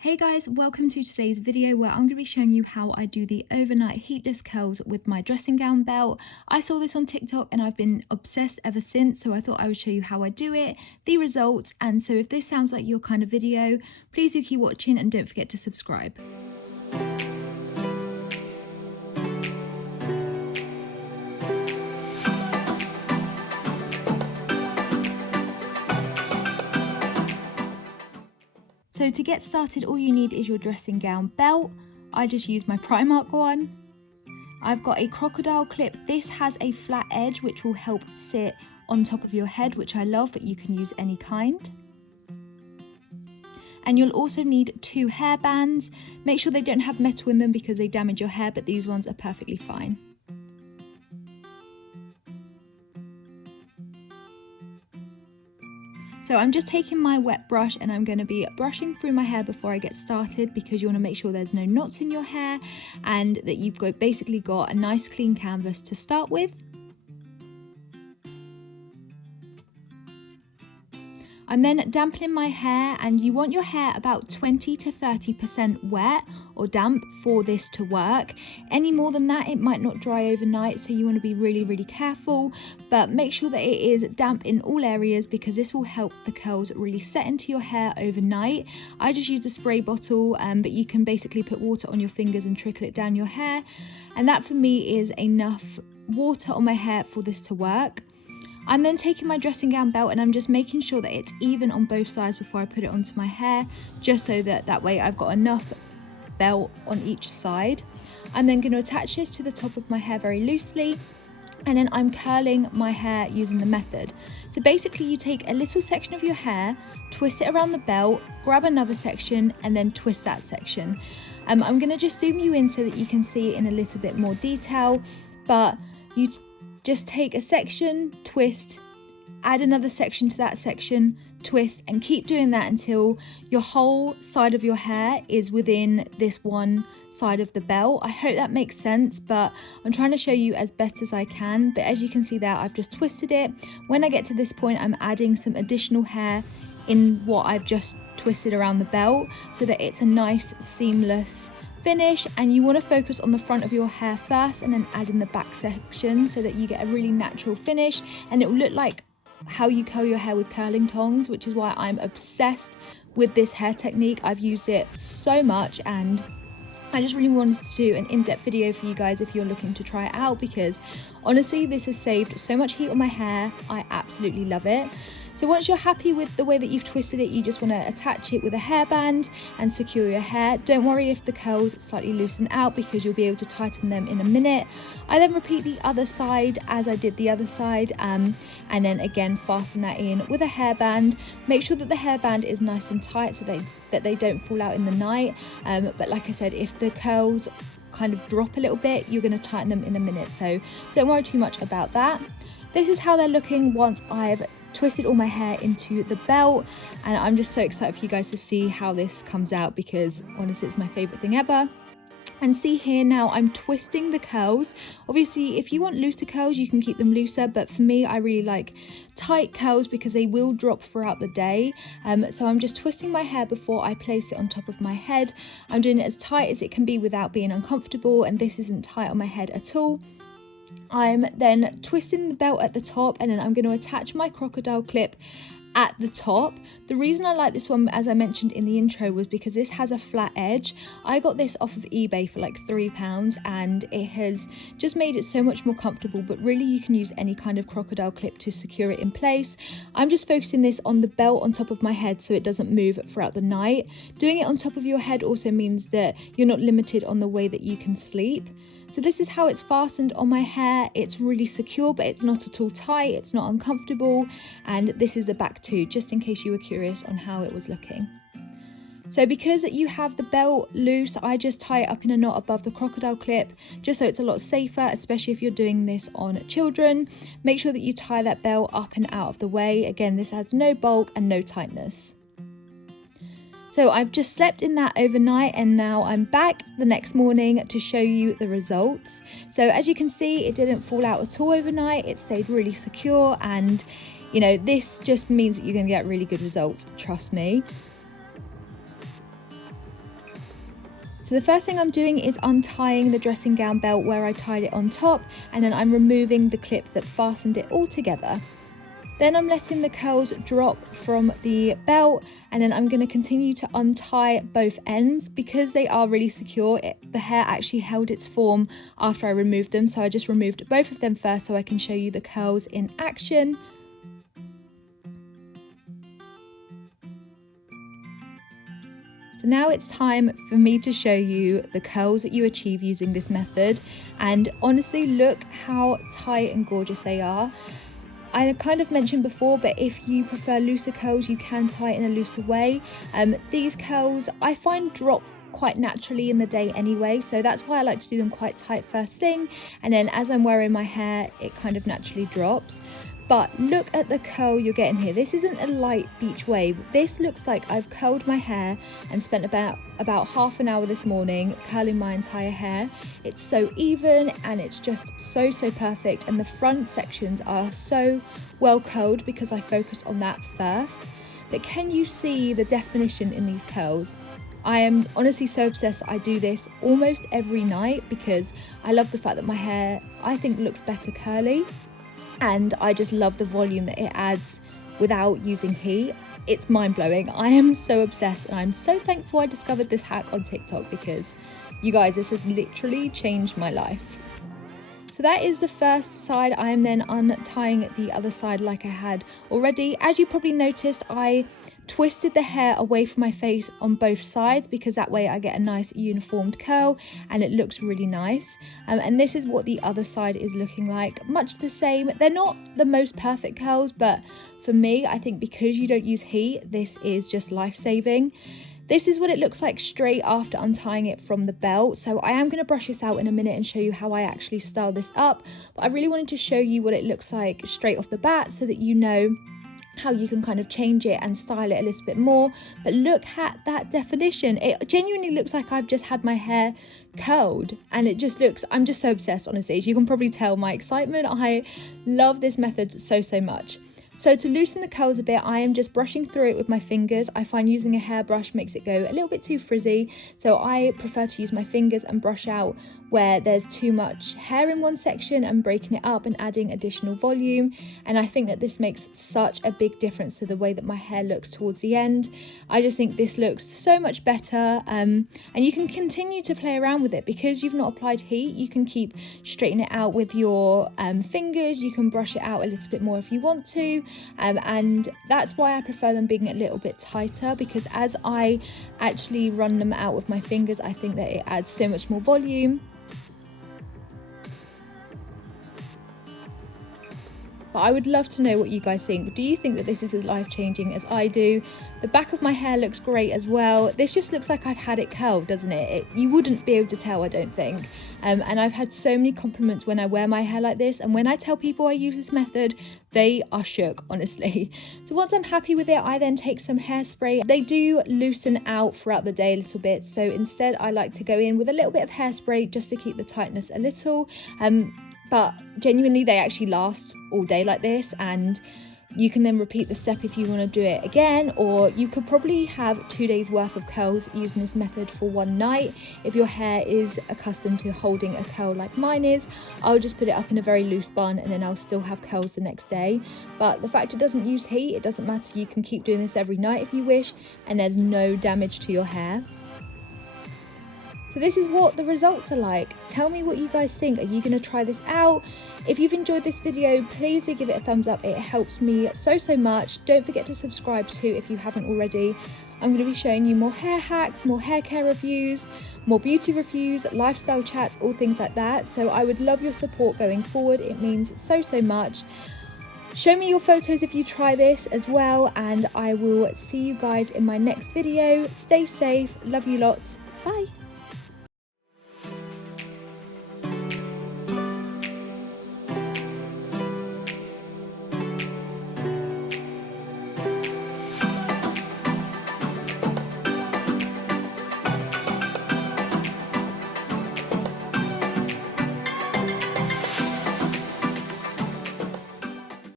Hey guys, welcome to today's video where I'm going to be showing you how I do the overnight heatless curls with my dressing gown belt. I saw this on TikTok and I've been obsessed ever since, so I thought I would show you how I do it, the results, and so if this sounds like your kind of video, please do keep watching and don't forget to subscribe. So to get started, all you need is your dressing gown belt. I just use my Primark one. I've got a crocodile clip. This has a flat edge which will help sit on top of your head, which I love, but you can use any kind. And you'll also need 2 hair bands. Make sure they don't have metal in them because they damage your hair, but these ones are perfectly fine. So I'm just taking my wet brush and I'm going to be brushing through my hair before I get started, because you want to make sure there's no knots in your hair and that you've basically got a nice clean canvas to start with. I'm then dampening my hair, and you want your hair about 20 to 30% wet or damp for this to work. Any more than that, it might not dry overnight, so you want to be really careful, but make sure that it is damp in all areas because this will help the curls really set into your hair overnight. I just used a spray bottle, but you can basically put water on your fingers and trickle it down your hair, and that for me is enough water on my hair for this to work. I'm then taking my dressing gown belt and I'm just making sure that it's even on both sides before I put it onto my hair, just so that way I've got enough belt on each side. I'm then going to attach this to the top of my hair very loosely, and then I'm curling my hair using the method. So basically you take a little section of your hair, twist it around the belt, grab another section and then twist that section. I'm going to just zoom you in so that you can see it in a little bit more detail, but you just take a section, twist, add another section to that section, twist, and keep doing that until your whole side of your hair is within this one side of the belt. I hope that makes sense, but I'm trying to show you as best as I can. But as you can see there, I've just twisted it. When I get to this point, I'm adding some additional hair in what I've just twisted around the belt so that it's a nice seamless finish. And you want to focus on the front of your hair first and then add in the back section so that you get a really natural finish, and it will look like how you curl your hair with curling tongs, which is why I'm obsessed with this hair technique. I've used it so much and I just really wanted to do an in-depth video for you guys if you're looking to try it out, because honestly this has saved so much heat on my hair. I absolutely love it. So once you're happy with the way that you've twisted it, you just want to attach it with a hairband and secure your hair. Don't worry if the curls slightly loosen out because you'll be able to tighten them in a minute. I then repeat the other side as I did the other side, and then again fasten that in with a hairband. Make sure that the hairband is nice and tight so that they don't fall out in the night. But like I said, if the curls kind of drop a little bit, you're going to tighten them in a minute, so don't worry too much about that. This is how they're looking once I've twisted all my hair into the belt, and I'm just so excited for you guys to see how this comes out because honestly it's my favorite thing ever. And see here now, I'm twisting the curls. Obviously if you want looser curls you can keep them looser, but for me I really like tight curls because they will drop throughout the day. So I'm just twisting my hair before I place it on top of my head. I'm doing it as tight as it can be without being uncomfortable, and this isn't tight on my head at all. I'm then twisting the belt at the top, and then I'm going to attach my crocodile clip at the top. The reason I like this one, as I mentioned in the intro, was because this has a flat edge. I got this off of eBay for like £3 and it has just made it so much more comfortable, but really you can use any kind of crocodile clip to secure it in place. I'm just focusing this on the belt on top of my head so it doesn't move throughout the night. Doing it on top of your head also means that you're not limited on the way that you can sleep. So this is how it's fastened on my hair. It's really secure, but it's not at all tight, it's not uncomfortable, and this is the back too, just in case you were curious on how it was looking. So because you have the belt loose, I just tie it up in a knot above the crocodile clip, just so it's a lot safer, especially if you're doing this on children. Make sure that you tie that belt up and out of the way. Again, this adds no bulk and no tightness. So I've just slept in that overnight, and now I'm back the next morning to show you the results. So as you can see, it didn't fall out at all overnight. It stayed really secure, and you know, this just means that you're going to get really good results, trust me. So the first thing I'm doing is untying the dressing gown belt where I tied it on top, and then I'm removing the clip that fastened it all together. Then I'm letting the curls drop from the belt, and then I'm going to continue to untie both ends because they are really secure. The hair actually held its form after I removed them, so I just removed both of them first so I can show you the curls in action. So now it's time for me to show you the curls that you achieve using this method, and honestly, look how tight and gorgeous they are. I kind of mentioned before, but if you prefer looser curls, you can tie it in a looser way. These curls I find drop quite naturally in the day anyway, so that's why I like to do them quite tight first thing, and then as I'm wearing my hair it kind of naturally drops. But look at the curl you're getting here. This isn't a light beach wave. This looks like I've curled my hair and spent about half an hour this morning curling my entire hair. It's so even and it's just so perfect, and the front sections are so well curled because I focused on that first. But can you see the definition in these curls? I am honestly so obsessed that I do this almost every night because I love the fact that my hair, I think, looks better curly. And I just love the volume that it adds without using heat. It's mind-blowing. I am so obsessed, and I'm so thankful I discovered this hack on TikTok because you guys, this has literally changed my life. So that is the first side. I am then untying the other side like I had already. As you probably noticed, I twisted the hair away from my face on both sides because that way I get a nice uniformed curl and it looks really nice. And this is what the other side is looking like, much the same. They're not the most perfect curls, but for me, I think because you don't use heat, this is just life-saving. This is what it looks like straight after untying it from the belt. So I am going to brush this out in a minute and show you how I actually style this up. But I really wanted to show you what it looks like straight off the bat so that you know how you can kind of change it and style it a little bit more. But look at that definition. It genuinely looks like I've just had my hair curled, and it just looks, I'm just so obsessed, honestly. As you can probably tell my excitement, I love this method so much. So to loosen the curls a bit, I am just brushing through it with my fingers. I find using a hairbrush makes it go a little bit too frizzy, so I prefer to use my fingers and brush out where there's too much hair in one section and breaking it up and adding additional volume. And I think that this makes such a big difference to the way that my hair looks towards the end. I just think this looks so much better, and you can continue to play around with it because you've not applied heat. You can keep straightening it out with your fingers. You can brush it out a little bit more if you want to, and that's why I prefer them being a little bit tighter, because as I actually run them out with my fingers, I think that it adds so much more volume. But I would love to know what you guys think. Do you think that this is as life-changing as I do? The back of my hair looks great as well. This just looks like I've had it curled, doesn't it? You wouldn't be able to tell, I don't think. And I've had so many compliments when I wear my hair like this, and when I tell people I use this method, they are shook, honestly. So once I'm happy with it, I then take some hairspray. They do loosen out throughout the day a little bit, so instead I like to go in with a little bit of hairspray just to keep the tightness a little. But genuinely, they actually last all day like this, and you can then repeat the step if you want to do it again, or you could probably have 2 days worth of curls using this method for one night. If your hair is accustomed to holding a curl like mine is, I'll just put it up in a very loose bun and then I'll still have curls the next day. But the fact it doesn't use heat, it doesn't matter. You can keep doing this every night if you wish, and there's no damage to your hair. So this is what the results are like. Tell me what you guys think. Are you going to try this out? If you've enjoyed this video, please do give it a thumbs up. It helps me so much. Don't forget to subscribe too if you haven't already. I'm going to be showing you more hair hacks, more hair care reviews, more beauty reviews, lifestyle chats, all things like that. So I would love your support going forward. It means so much. Show me your photos if you try this as well, and I will see you guys in my next video. Stay safe. Love you lots. Bye.